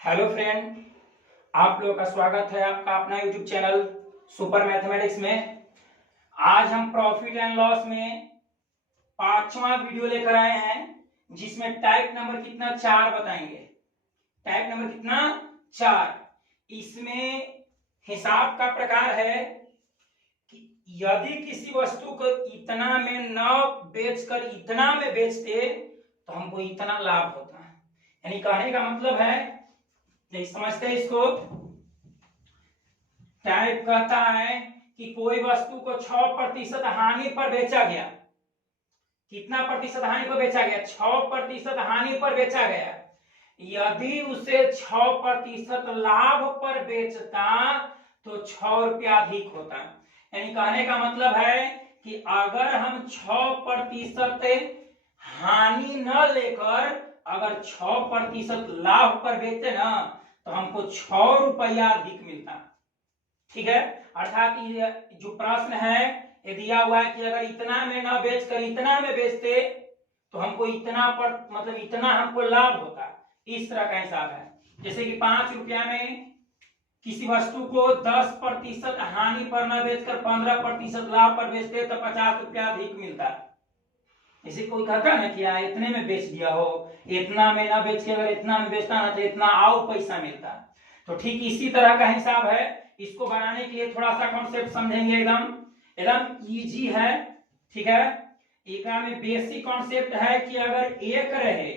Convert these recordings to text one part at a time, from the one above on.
Hello friend, आप लोगों का स्वागत है आपका अपना यूट्यूब चैनल सुपर मैथमेटिक्स में। आज हम प्रॉफिट एंड लॉस में पांचवा वीडियो लेकर आए हैं, जिसमें टाइप नंबर कितना 4 बताएंगे। टाइप नंबर कितना 4। इसमें हिसाब का प्रकार है कि यदि किसी वस्तु को इतना में न बेचकर इतना में बेचते तो हमको इतना लाभ होता है। यानी कहने का मतलब है, नहीं समझते इसको। टाइप कहता है कि कोई वस्तु को 6% हानि पर बेचा गया। कितना प्रतिशत हानि पर बेचा गया? 6% हानि पर बेचा गया। यदि उसे 6% लाभ पर बेचता तो 6 रुपया अधिक होता। यानी कहने का मतलब है कि अगर हम 6% हानि न लेकर अगर 6% लाभ पर बेचते ना तो हमको 6 रुपया अधिक मिलता। ठीक है, अर्थात ये जो प्रश्न है ये दिया हुआ है कि अगर इतना में न बेचकर इतना में बेचते तो हमको इतना पर मतलब इतना हमको लाभ होता। इस तरह का हिसाब है। जैसे कि 5 रुपया में किसी वस्तु को 10% हानि पर न बेचकर 15% लाभ पर बेचते तो 50 रुपया अधिक मिलता। जैसे कोई कहता ना कि इतने में बेच दिया हो, इतना में ना बेच के अगर इतना में बेचता ना तो इतना आओ पैसा मिलता। तो ठीक इसी तरह का हिसाब है। इसको बनाने के लिए थोड़ा सा कॉन्सेप्ट समझेंगे। एकदम एकदम इजी है। ठीक है, एक में बेसिक कॉन्सेप्ट है कि अगर एक रहे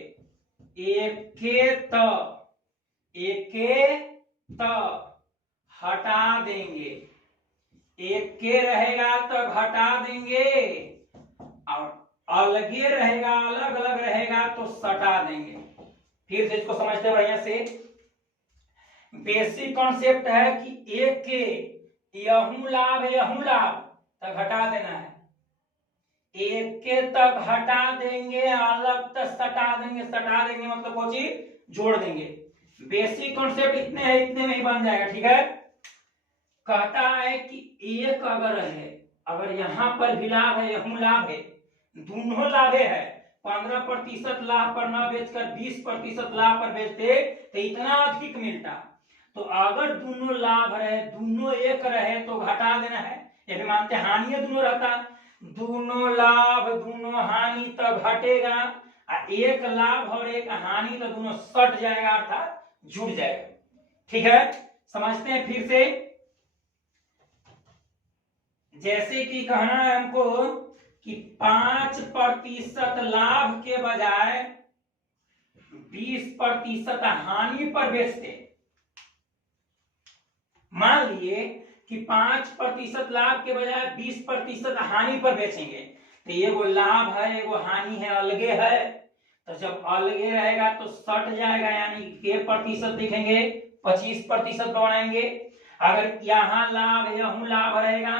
एक हटा देंगे, एक के रहेगा तो घटा देंगे, और अलगे रहेगा अलग अलग रहेगा तो सटा देंगे। फिर से इसको समझते हैं बढ़िया से। बेसिक कॉन्सेप्ट है कि एक के यहू लाभ तक घटा देना है, एक के तक हटा देंगे अलग तक सटा देंगे। सटा देंगे मतलब वो चीज जोड़ देंगे। बेसिक कॉन्सेप्ट इतने है, इतने में ही बन जाएगा। ठीक है, कहता है कि एक अगर है, अगर यहां पर भी लाभ है यहू लाभ है, दोनों लाभे है। 15% लाभ पर न बेचकर 20% लाभ पर बेचते तो इतना अधिक मिलता। तो अगर दोनों लाभ रहे, दोनों एक रहे तो घटा देना है। ये भी मानते हानि दोनों रहता, दोनों लाभ दोनों हानि तो घटेगा, एक लाभ और एक हानि तो दोनों सट जाएगा, अर्थात जुड़ जाएगा। ठीक है, समझते हैं फिर से। जैसे कि कहना है हमको कि 5% लाभ के बजाय 20% हानि पर बेचते। मान लिए कि 5% लाभ के बजाय 20% हानि पर बेचेंगे तो एगो लाभ है एगो हानि है, अलगे है। तो जब अलगे रहेगा तो सट जाएगा, यानी के प्रतिशत देखेंगे 25% बनाएंगे। अगर यहाँ लाभ यहू लाभ रहेगा,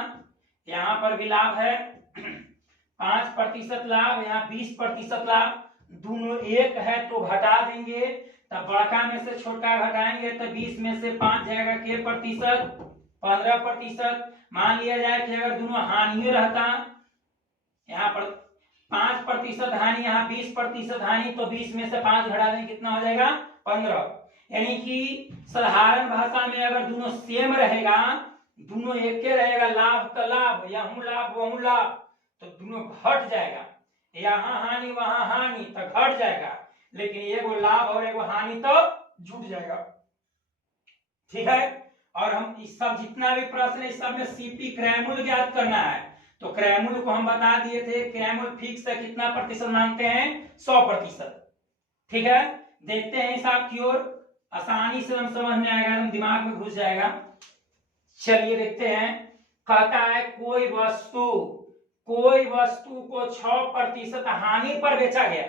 यहाँ पर भी लाभ है 5% लाभ, यहाँ 20% लाभ, दोनों एक है तो घटा देंगे। तब बड़का में से छोटा घटाएंगे तो 20 में से 5 जाएगा के प्रतिशत 15%। मान लिया जाए कि अगर दोनों हानि रहता, यहाँ पर 5% हानि यहाँ 20% हानि, तो 20 में से 5 घटा देंगे कितना हो जाएगा 15। यानी कि साधारण भाषा में अगर दोनों सेम रहेगा, दोनों एक के रहेगा, लाभ का लाभ यहू लाभ वहू लाभ, तो दोनों घट जाएगा। यहाँ हानि वहां हानि तो घट जाएगा, लेकिन एगो लाभ और एगो हानि तो जुट जाएगा। ठीक है, और हम इस सब जितना भी प्रश्न है इस सब में सीपी क्रैमूल ज्ञात करना है। तो क्रैमूल को हम बता दिए थे, क्रैमूल फिक्स है, कितना प्रतिशत मानते हैं 100%। ठीक है, देखते हैं हिसाब की ओर, आसानी से हम समझ में आएगा, एकदम दिमाग में घुस जाएगा। चलिए देखते हैं। कहता है कोई वस्तु को 6% हानि पर बेचा गया।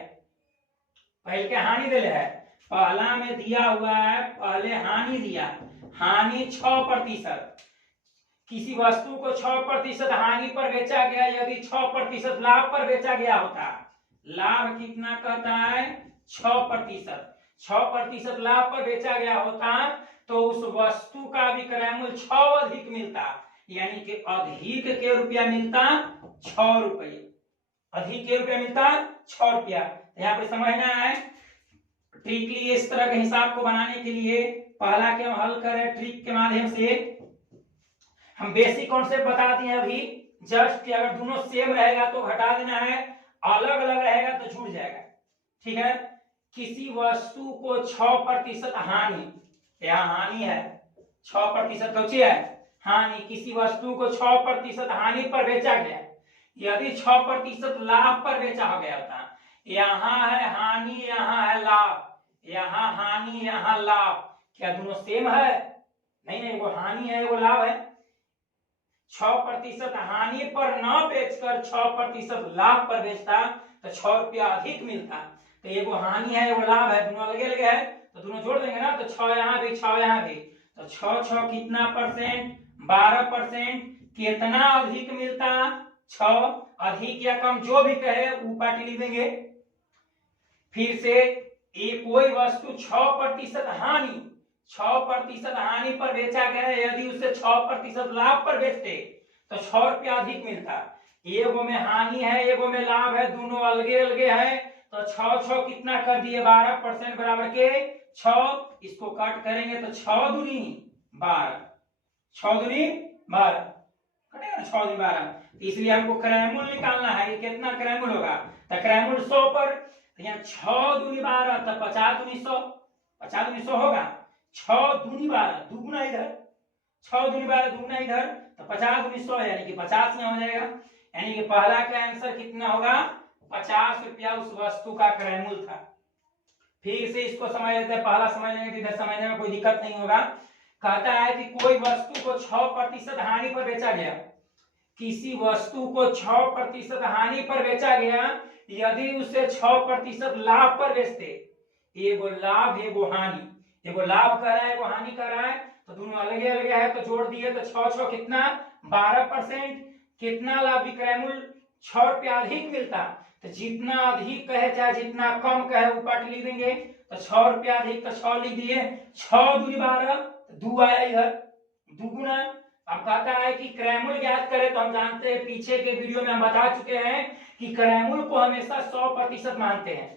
पहले के हानि दिले है, पहला में दिया हुआ है, पहले हानि दिया, हानि 6%। किसी वस्तु को 6% हानि पर बेचा गया, यदि 6% लाभ पर बेचा गया होता, लाभ कितना कहता है 6%, 6% लाभ पर बेचा गया होता तो उस वस्तु का विक्रय मूल्य 6 अधिक मिलता। यानी कि अधिक के रुपया मिलता 6 रुपये, अधिक के रुपया मिलता 6 रुपया। यहाँ पे समझना है ट्रिकली इस तरह के हिसाब को बनाने के लिए पहला के हम हल करें ट्रिक के माध्यम से। हम बेसिक कॉन्सेप्ट बता दिए अभी जस्ट कि अगर दोनों सेम रहेगा तो घटा देना है, अलग अलग रहेगा तो जुड़ जाएगा। ठीक है, किसी वस्तु को 6% हानि, यहाँ हानि है, 6% कौची है हानि, किसी वस्तु को 6% हानि पर बेचा गया, यदि 6% लाभ पर बेचा हो गया था, यहाँ है हानि यहाँ है लाभ, यहाँ हानि यहाँ लाभ, क्या दोनों सेम है? नहीं नहीं, वो हानि है वो लाभ है। 6% हानि पर न बेचकर 6% लाभ पर बेचता तो 6 रुपया अधिक मिलता। तो ये वो हानि है वो लाभ है, दोनों अलग अलग है तो दोनों जोड़ देंगे ना, तो 6 यहाँ भी 6 यहाँ भी, तो 6 6 कितना परसेंट? 12%। कितना अधिक मिलता? 6। अधिक या कम जो भी कहे वो पार्टी लिख देंगे। फिर से एक कोई वस्तु 6% हानि, 6% हानि पर बेचा गया, यदि उसे 6% लाभ पर बेचते तो 6 रुपया अधिक मिलता। एगो में हानि है एगो में लाभ है, दोनों अलगे अलगे है, तो 6 6 कितना कर दिए? 12% बराबर के 6। इसको कट करेंगे तो 6 दूनी 12, 6 दूनी 12 कटेगा ना, 6 दूनी 12। इसलिए हमको क्रयमूल्य निकालना है, ये कितना क्रयमूल्य होगा? तो क्रयमूल्य 100 पर, तो यहाँ 6 दूनी 12 तो 50 दूनी 100, 50 दूनी 100 होगा। 6 दूनी 12 दुगुना इधर, 6 दूनी 12 दुगुना इधर, तो 50 दूनी 100 यानी कि 50 में हो जाएगा। यानी कि पहला का आंसर कितना होगा? 50 रुपया उस वस्तु का क्रयमूल्य था। फिर से इसको समझ लेते हैं, पहला समझ लेंगे तो इधर समझने में कोई दिक्कत नहीं होगा। कहता है कि कोई वस्तु को 6% हानि पर बेचा गया, किसी वस्तु को 6% हानि पर बेचा गया, यदि उसे 6% लाभ पर बेचते, एगो लाभ एगो हानि, एगो लाभ कर रहा है एगो हानि कर रहा है, तो दोनों अलग अलग है तो जोड़ दिए तो 6 6 कितना? 12%। कितना लाभ विक्रयमूल्य? 6 रुपया अधिक मिलता, तो जितना अधिक कहे चाहे जितना कम कहे वो पार्टी लिख देंगे। तो 6 रुपया अधिक तो 6 लिख दिए, 6 दूनी 12, 2 आया इधर दुगुना। अब कहता है कि क्रयमूल्य ज्ञात करें, तो हम जानते हैं पीछे के वीडियो में हम बता चुके हैं कि क्रयमूल्य को हमेशा 100% मानते हैं।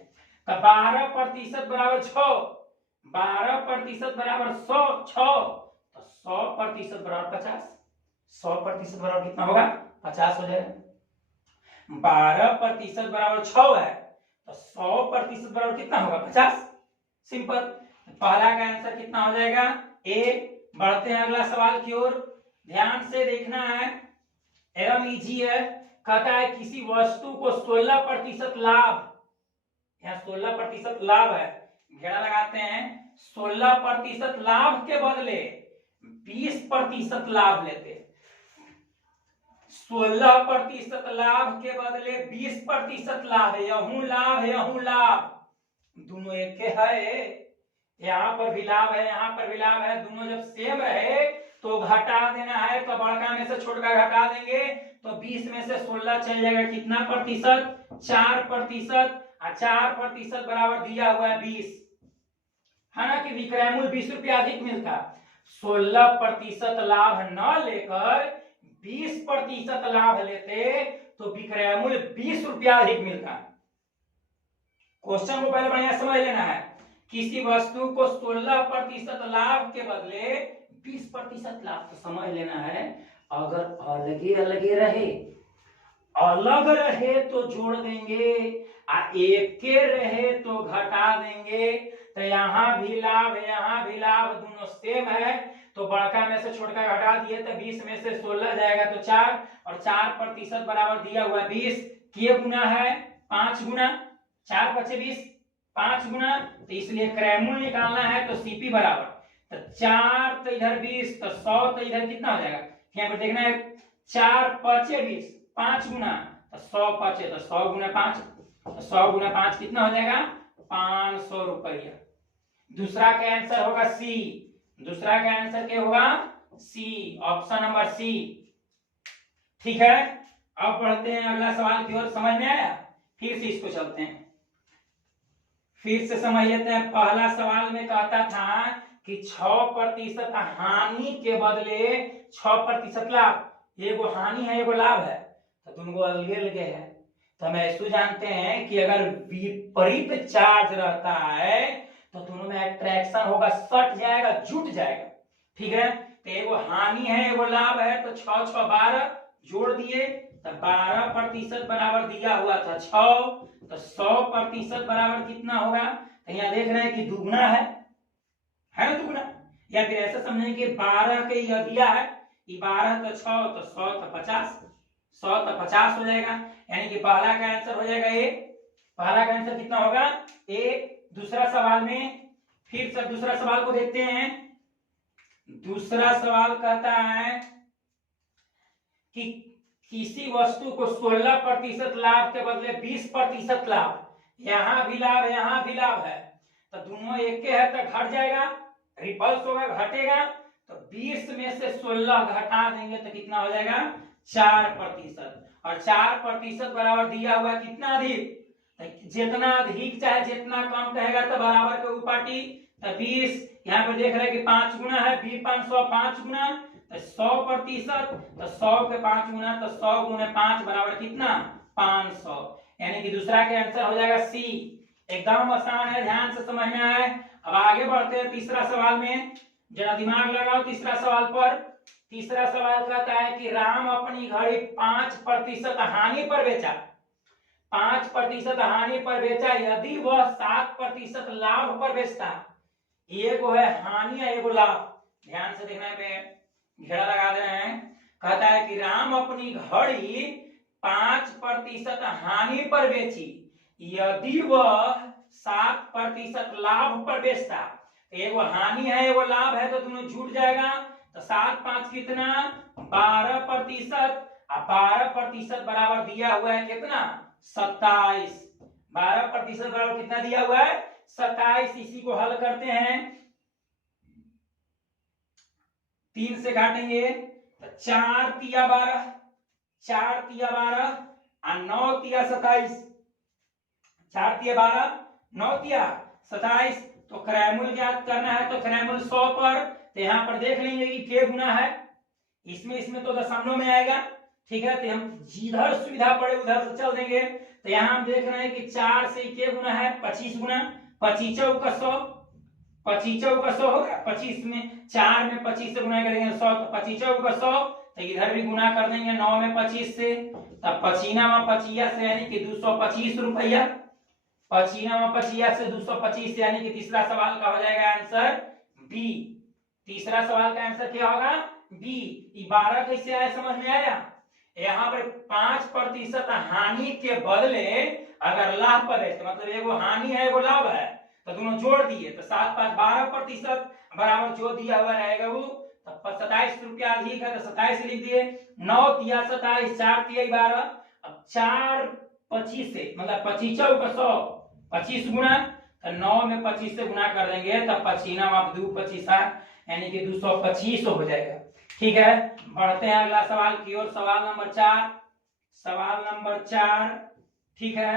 तो 12% बराबर 6, 12% बराबर 100, 6, तो 100% बराबर 50, 100% बराबर कितना होगा? 50 हो जाएगा। 12% बराबर 6 है, तो 100% बराबर कितना होगा? 50। सिंपल। पहला का आंसर कितना हो जाएगा? ए। बढ़ते हैं अगला सवाल की ओर, ध्यान से देखना है, एकदम इजी है। कहता है किसी वस्तु को 16% लाभ, यहाँ 16% लाभ है, घेरा लगाते हैं, 16% लाभ के बदले 20% लाभ लेते, 16% लाभ के बदले 20% लाभ है, यहूं लाभ है यहूं लाभ, दोनों एक है, यहाँ पर भी लाभ है यहाँ पर भी लाभ है, दोनों जब सेम रहे तो घटा देना है, तो बड़का में से छोटका घटा देंगे तो 20 में से 16 चल जाएगा, कितना प्रतिशत? 4%, और 4% बराबर दिया हुआ है 20, है ना कि विक्रयमूल्य 20 रुपया अधिक मिलता। 16% लाभ न लेकर 20% लाभ लेते तो विक्रयमूल्य 20 रुपया अधिक मिलता। क्वेश्चन को पहले बढ़िया समझ लेना है, किसी वस्तु को 16% लाभ के बदले 20% लाभ, तो समझ लेना है अगर अलगे अलगे रहे, अलग रहे तो जोड़ देंगे, एक के रहे तो घटा देंगे। तो यहाँ भी लाभ यहाँ भी लाभ, दोनों सेम है, तो बड़का में से छोटका घटा दिए तो 20 में से 16 जाएगा तो 4, और 4% बराबर दिया हुआ 20, किए गुना है 5 गुना, 4 × 5 = 20, 5 गुना, तो इसलिए क्रयमूल्य निकालना है तो सीपी बराबर, तो 4 तो इधर 20, तो 100 तो इधर कितना हो जाएगा? यहाँ पर देखना है 4 × 5 = 20, 5 गुना, तो 100 × 5 तो 100 गुना 5, तो 100 गुना 5 कितना हो जाएगा? 500 रुपया। दूसरा का आंसर होगा सी, दूसरा का आंसर क्या होगा? सी, ऑप्शन नंबर सी। ठीक है, अब बढ़ते हैं अगला सवाल की ओर, समझ में आया? फिर से इसको चलते हैं, फिर से समझ लेते हैं। पहला सवाल में कहता था कि 6% हानि के बदले 6% लाभ, एगो हानि है एगो लाभ है, तो दोनों अलगे अलगे है। तो हम ऐसे जानते हैं कि अगर विपरीत चार्ज रहता है तो दोनों में अट्रैक्शन होगा, सट जाएगा, जुट जाएगा। ठीक है, तो एगो हानि है एगो लाभ है, तो 6 6 12 जोड़ दिए तो 12% बराबर दिया हुआ था 6, तो 100% बराबर कितना होगा? तो यहाँ देख रहे हैं कि दुगुना है ना दुगुना, या फिर ऐसा समझें कि 12 के यह दिया है, ये 12 तो 6 तो 100 तो 50, 100 तो 50 हो जाएगा, यानी कि पहला का आंसर हो जाएगा ए। पहला का आंसर कितना होगा? ए। दूसरा सवाल में फिर से दूसरा सवाल को देखते हैं। दूसरा सवाल कहता है कि किसी वस्तु को 16% लाभ के बदले 20% लाभ, यहां भी लाभ यहां भी लाभ है, तो दोनों एक के है तो घट जाएगा, रिपल्स होगा, घटेगा, तो 20 में से 16 घटा देंगे तो कितना हो जाएगा? 4%। और 4% बराबर दिया हुआ कितना अधिक, जितना अधिक चाहे जितना कम कहेगा तो बराबर के उपाटी, तो 20 यहाँ पे देख रहे हैं कि 5 गुना है, 20 500 5 गुना तो 100%, तो 100 के 5 गुना तो 100 गुने 5 बराबर कितना? 500, यानी कि दूसरा के आंसर हो जाएगा सी। एकदम आसान है, ध्यान से समझना है। अब आगे बढ़ते हैं तीसरा सवाल में, जरा दिमाग लगाओ तीसरा सवाल पर। तीसरा सवाल कहता है कि राम अपनी घड़ी 5% हानि पर बेचा, 5% हानि पर बेचा, यदि वह 7% लाभ पर बेचता। एगो है हानि है एगो लाभ, ध्यान से देखना पे घेरा लगा दे रहे हैं। कहता है कि राम अपनी घड़ी 5% हानि पर बेची, यदि वह 7% लाभ पर बेचता। एगो हानि है एगो लाभ है, तो दोनों जुट जाएगा, तो 7 5 कितना? 12%, और 12% बराबर दिया हुआ है कितना? 27। 12% बराबर कितना दिया हुआ है? 27। इसी को हल करते हैं, 3 से काटेंगे तो 4 तिया 12, 4 तिया 12 और 9 तिया 27, 4 तिया 12 9 तिया 27। तो क्रयमूल्य ज्ञात करना है, तो क्रयमूल्य 100 पर, तो यहाँ पर देख लेंगे कि के गुना है, इसमें तो दशमलव में आएगा। ठीक है, तो हम जिधर सुविधा पड़े उधर से चल देंगे। तो यहाँ हम देख रहे हैं कि 4 से के गुना है 25 गुना, 25 का 100, 25 का 100 होगा, 25 में 4 में 25 से गुना करेंगे 100, तो 25 का 100, तो इधर भी गुना कर देंगे 9 में 25 से, तब 25 25 से यानी कि 225 रुपया, 25 25 से 225, यानी कि तीसरा सवाल का हो जाएगा आंसर बी। तीसरा सवाल का आंसर क्या होगा? बी। 12 कैसे आया समझ में आया? यहाँ पर 5% हानि के बदले अगर लाभ पर बेचते, मतलब एगो हानि है एगो लाभ है, तो दोनों जोड़ दिए तो 7 5 12% बराबर जो दिया हुआ रहेगा वो, तो 27 रुपया अधिक है तो 27 लिख दिए, 9 तिया 27, 4 तिया 12, अब 4 25 से मतलब 25 का 100, 25 गुना, तो 9 में 25 से गुना कर देंगे तब 25 2 25 यानी कि 225 हो जाएगा। ठीक है, बढ़ते हैं अगला सवाल की ओर। सवाल नंबर 4, सवाल नंबर 4। ठीक है,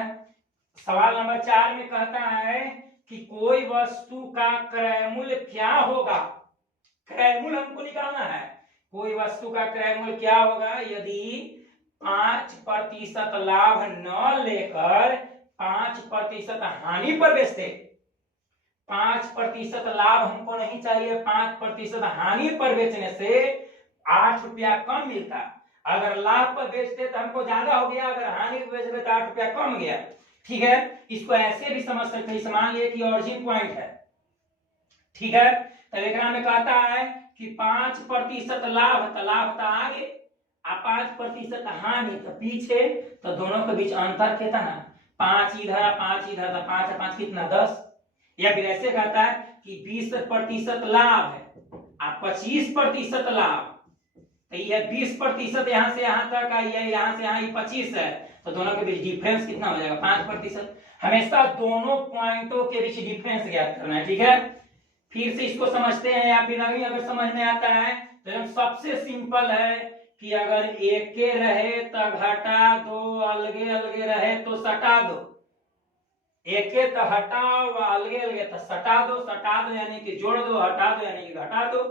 सवाल नंबर 4 में कहता है कि कोई वस्तु का क्रय मूल्य क्या होगा? क्रय मूल्य हमको निकालना है। कोई वस्तु का क्रय मूल्य क्या होगा यदि 5% लाभ न लेकर 5% हानि पर बेचते। 5% लाभ हमको नहीं चाहिए, 5% हानि पर बेचने से 8 रुपया कम मिलता। अगर लाभ पर बेचते तो हमको ज्यादा हो गया, अगर हानि पर बेच रहे तो 8 रुपया कम गया। ठीक है, इसको ऐसे भी समझ सकते हैं, मान लिए कि ऑरिजिन पॉइंट है। ठीक है, टेलीग्राम में कहता है कि 5% लाभ तो लाभ था आगे, 5% हानि तो पीछे, तो दोनों के बीच अंतर कितना? 5 इधर 5 इधर, तो 5 5 कितना 10। या फिर ऐसे कहता है कि 20% लाभ है और 25% लाभ, तो ये 20% यहाँ से यहाँ तक है, ये यहाँ से यहाँ 25 है, तो दोनों के बीच डिफरेंस कितना हो जाएगा? 5%। हमेशा दोनों पॉइंटों के बीच डिफरेंस ज्ञात करना है। ठीक है, फिर से इसको समझते हैं, या फिर नहीं अगर समझ में आता है तो सबसे सिंपल है कि अगर एक के रहे तो घटा दो, अलगे अलगे रहे तो सटा दो। एक के तो हटाओ, अलगे अलगे तो सटा दो यानी कि जोड़ दो, हटा दो यानी कि घटा दो।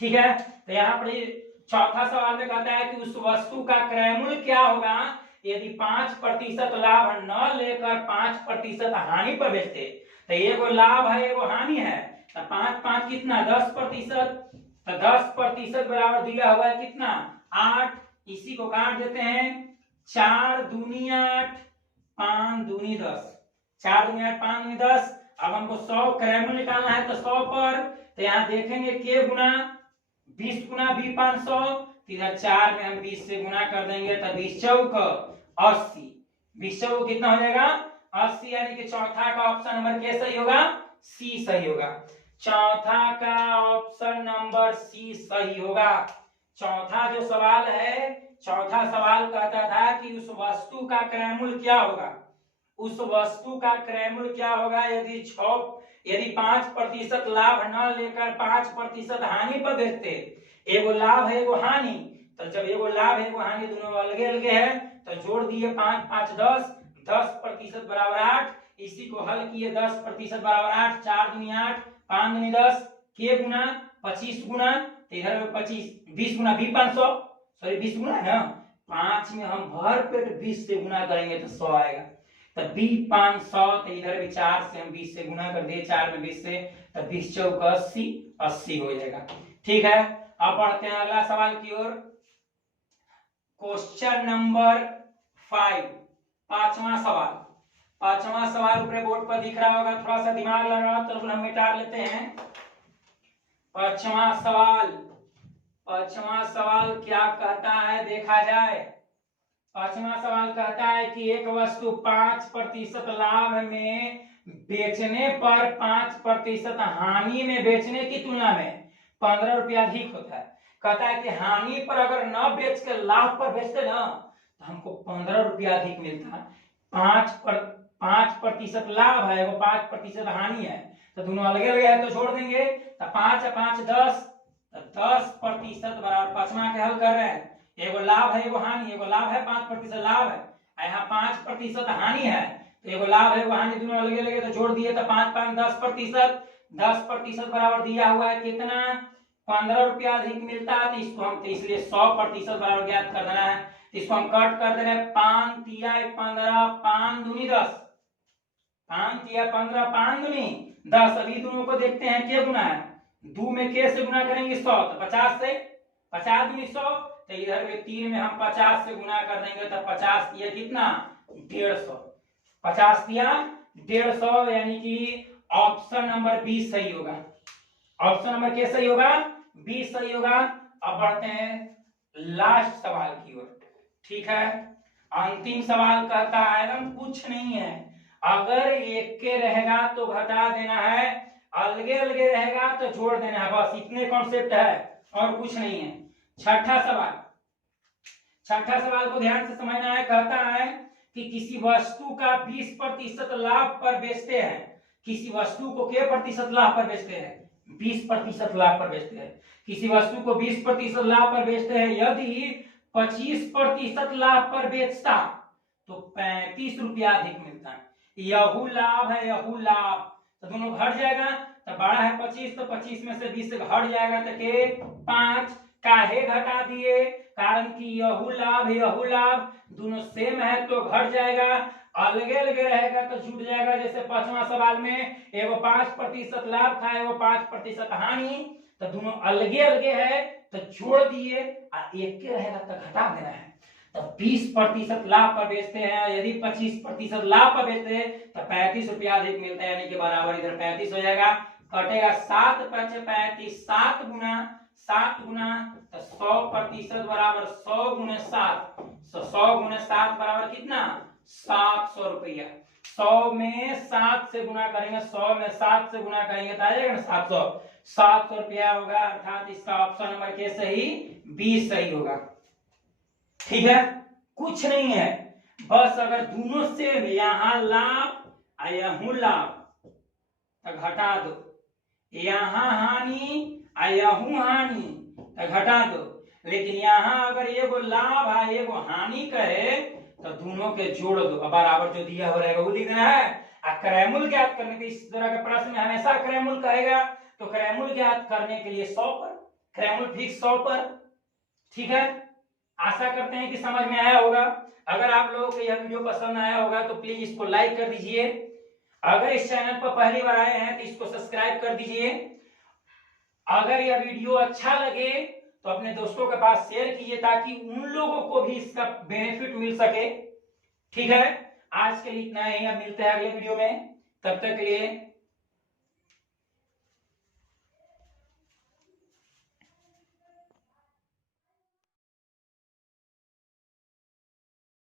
ठीक है, तो यहाँ पर चौथा सवाल में कहता है कि उस वस्तु का क्रय मूल्य क्या होगा यदि 5% लाभ न लेकर 5% हानि पर बेचते। तो एगो लाभ है एगो हानि है, तो 5 5 कितना 10%, तो 10% बराबर दिया हुआ है कितना 8। इसी को काट देते हैं, 4 दूनी 8, 5 दूनी 10, 4 दूनी 8, 5 दूनी 10। अब हमको 100 क्रैमूल निकालना है, तो 100 पर तो यहाँ देखेंगे के गुना 20 गुना भी 500, इधर 4 में हम 20 से गुना कर देंगे, तो 20 चौक 80, 20 चौक कितना हो जाएगा 80, यानी कि चौथा का ऑप्शन नंबर क्या सही होगा, सी सही होगा। चौथा का ऑप्शन नंबर सी सही होगा। चौथा जो सवाल है, चौथा सवाल कहता था कि उस वस्तु का क्रयमूल्य क्या होगा, उस वस्तु का क्रयमूल्य क्या होगा यदि 5% लाभ न लेकर 5% हानि पर बेचते। एगो लाभ है एगो हानि, तो जब एगो लाभ है एगो हानि दोनों अलगे अलगे है, तो जोड़ दिए 5 5 10, 10% बराबर 8। इसी को हल किए 10% बराबर 8, 4 दूनी 8, 5 दूनी 10, के गुना 25 गुना, तो इधर में 25 20 गुना भी 500, सॉरी 20 गुना है ना, 5 में हम भर पेट 20 से गुना करेंगे तो 100 आएगा, तो बी 500, तो इधर भी 4 से हम 20 से गुना कर दिए, 4 में 20 से, तो 20 चौक 80, 80 हो जाएगा। ठीक है, अब बढ़ते हैं अगला सवाल की ओर। क्वेश्चन नंबर 5, पांचवा सवाल। पांचवा सवाल ऊपर बोर्ड पर दिख रहा होगा, थोड़ा सा दिमाग लगाओ तो हम मिटा लेते हैं। पांचवा सवाल, पांचवा सवाल क्या कहता है देखा जाए। पांचवा सवाल कहता है कि एक वस्तु 5% लाभ में बेचने पर 5% हानि में बेचने की तुलना में 15 रुपया अधिक होता है। कहता है कि हानि पर अगर न बेच के लाभ पर बेचते ना तो हमको 15 रुपया अधिक मिलता है। 5% लाभ है, वो 5% हानि है, तो दोनों अलग अलग है, तो जोड़ देंगे, तो 5 5 10, 10% बराबर। पांचवा के हल कर रहे हैं, एगो लाभ है एगो हानि, एगो लाभ है 5% लाभ है, यहाँ 5% हानि है, तो एगो लाभ है एगो हानि, दोनों अलग अलग है, तो जोड़ दिए, तो 5 5 10%, 10% बराबर दिया हुआ है कितना 15 रुपया अधिक मिलता है, तो इसको हम, तो इसलिए 100% बराबर ज्ञात कर देना है, तो इसको हम कट कर दे रहे हैं। 5 तिया 15, 5 दूनी 10, 5 तिया 15, 5 दूनी 10। अभी दोनों को देखते हैं क्या गुना है, 2 में के से गुना करेंगे 100, तो 50 से 50 दूनी 100, तो इधर में 3 में हम 50 से गुना कर देंगे, तो 50 तिया कितना 150, 50 तिया 150, यानी कि ऑप्शन नंबर 20 सही होगा। ऑप्शन नंबर क्या सही होगा, 20 सही होगा। अब बढ़ते हैं लास्ट सवाल की ओर। ठीक है, अंतिम सवाल कहता है एकदम कुछ नहीं है, अगर एक के रहेगा तो घटा देना है, अलगे अलगे रहेगा तो जोड़ देना है, बस इतने कॉन्सेप्ट है और कुछ नहीं है। छठा सवाल, छठा सवाल को ध्यान से समझना है। कहता है कि किसी वस्तु का 20% लाभ पर बेचते हैं, किसी वस्तु को क्या प्रतिशत लाभ पर बेचते हैं, 20% लाभ पर बेचते हैं। किसी वस्तु को 20% लाभ पर बेचते हैं, यदि 25% लाभ पर बेचता तो 35 रुपया अधिक मिलता है। यहू लाभ है यहू लाभ, तो दोनों घट जाएगा, तो बड़ा है 25, तो 25 में से 20 से घट जाएगा, तो के 5 काहे घटा दिए, कारण कि यहू लाभ दोनों सेम है तो घट जाएगा, अलगे अलगे रहेगा तो जुट जाएगा। जैसे पांचवा सवाल में एगो 5% लाभ था एगो 5% हानि, तो दोनों अलगे अलगे है तो जोड़ दिए, और एक के रहेगा तो घटा देना है। तो 20% लाभ पर बेचते हैं, यदि 25% लाभ पर बेचते हैं तो 35 रुपया अधिक मिलता है, यानी कि बराबर इधर 35 हो जाएगा। कटेगा 7 5 35, 7 गुना, तो 100% बराबर 100 गुने 7, तो 100 गुने 7 बराबर कितना 700 रुपया। 100 में 7 से गुना करेंगे, 100 में 7 से गुना करेंगे तो आ जाएगा ना 700, 700 रुपया होगा, अर्थात इसका ऑप्शन नंबर के सही 20 सही होगा। ठीक है, कुछ नहीं है, बस अगर दोनों से यहां लाभ यहू लाभ तो घटा दो, यहां हानि यहू हानि तो घटा दो, लेकिन यहां अगर एगो लाभ है एगो हानि कहे तो दोनों के जोड़ दो, बराबर जो दिया हो रहेगा वो लिखना है। क्रयमूल्य ज्ञात करने के इस तरह के प्रश्न में हमेशा क्रयमूल्य कहेगा, तो क्रयमूल्य ज्ञात करने के लिए 100 पर, क्रयमूल्य फिक्स 100 पर। ठीक है, आशा करते हैं कि समझ में आया होगा। अगर आप लोगों को यह वीडियो पसंद आया होगा तो प्लीज इसको लाइक कर दीजिए, अगर इस चैनल पर पहली बार आए हैं तो इसको सब्सक्राइब कर दीजिए। अगर यह वीडियो अच्छा लगे तो अपने दोस्तों के पास शेयर कीजिए ताकि उन लोगों को भी इसका बेनिफिट मिल सके। ठीक है, आज के लिए इतना ही, अब मिलते हैं अगले वीडियो में, तब तक के लिए